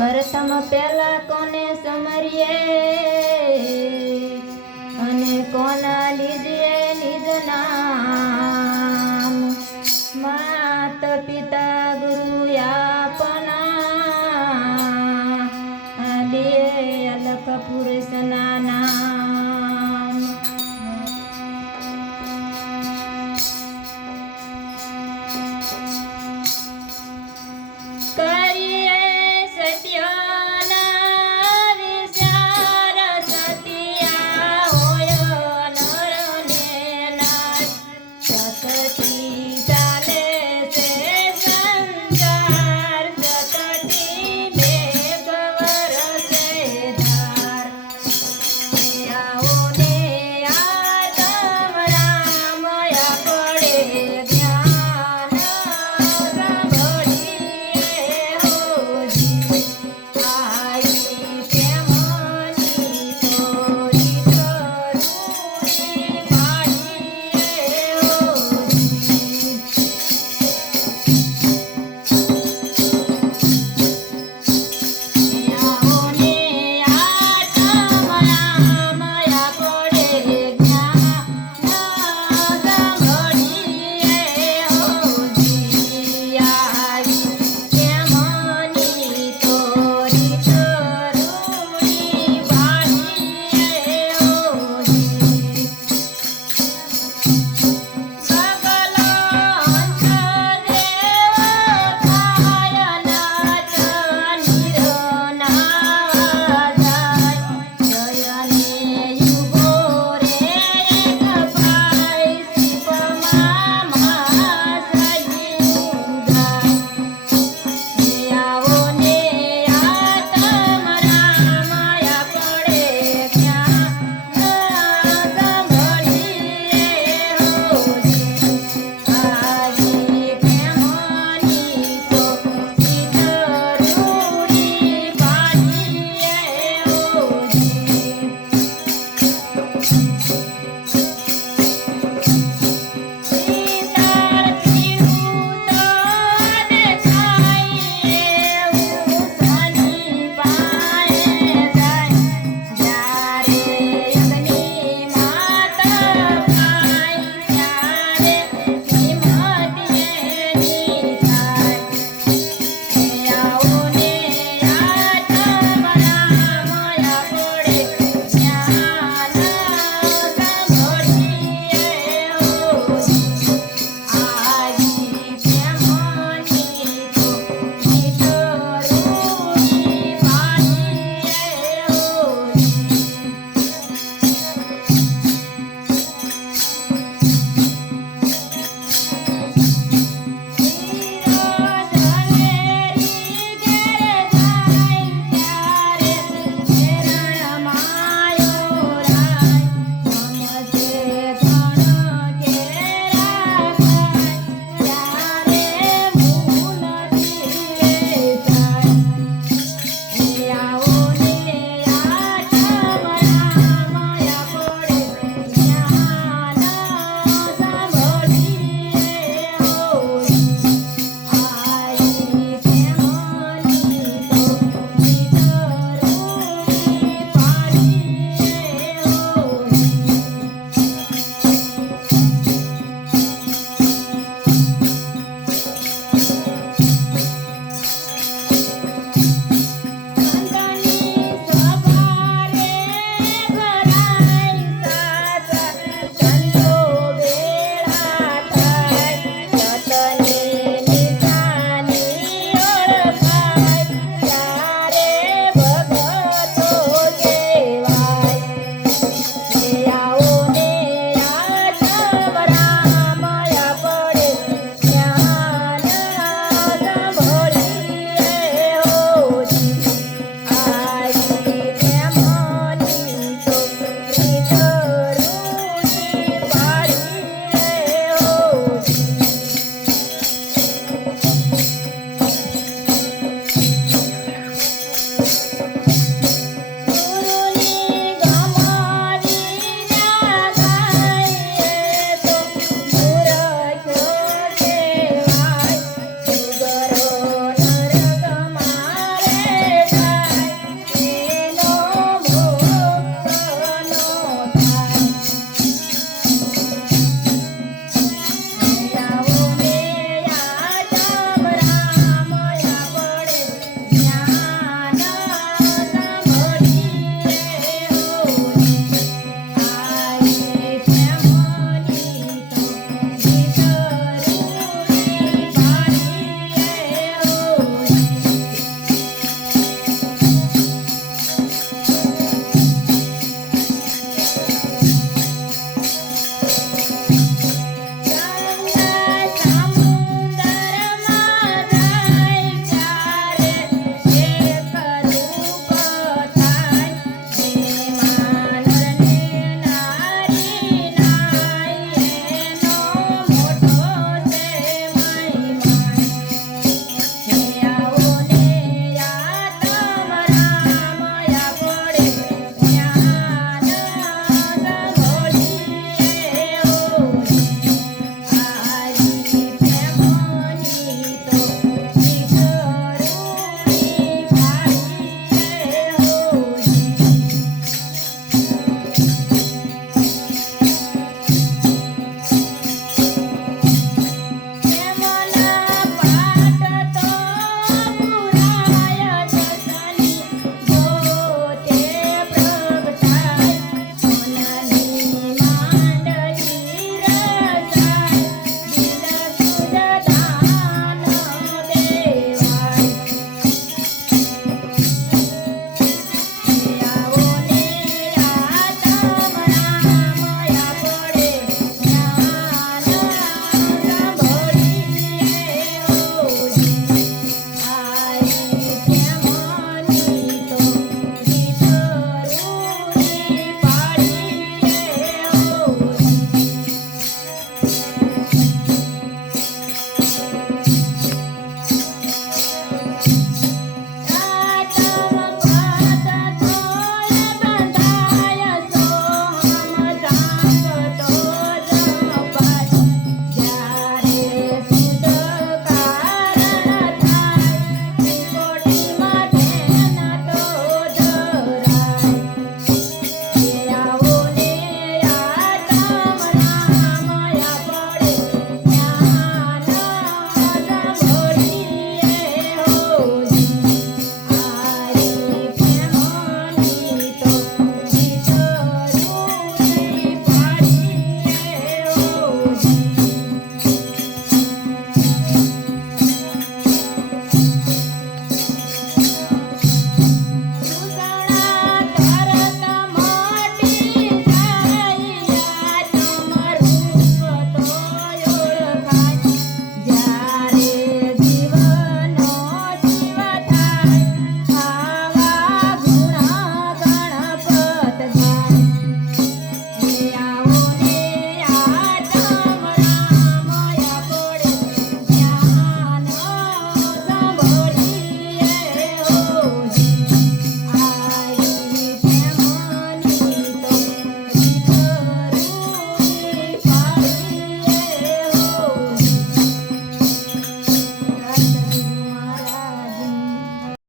પ્રથમ પહેલા કોને સમરીએ અને કોના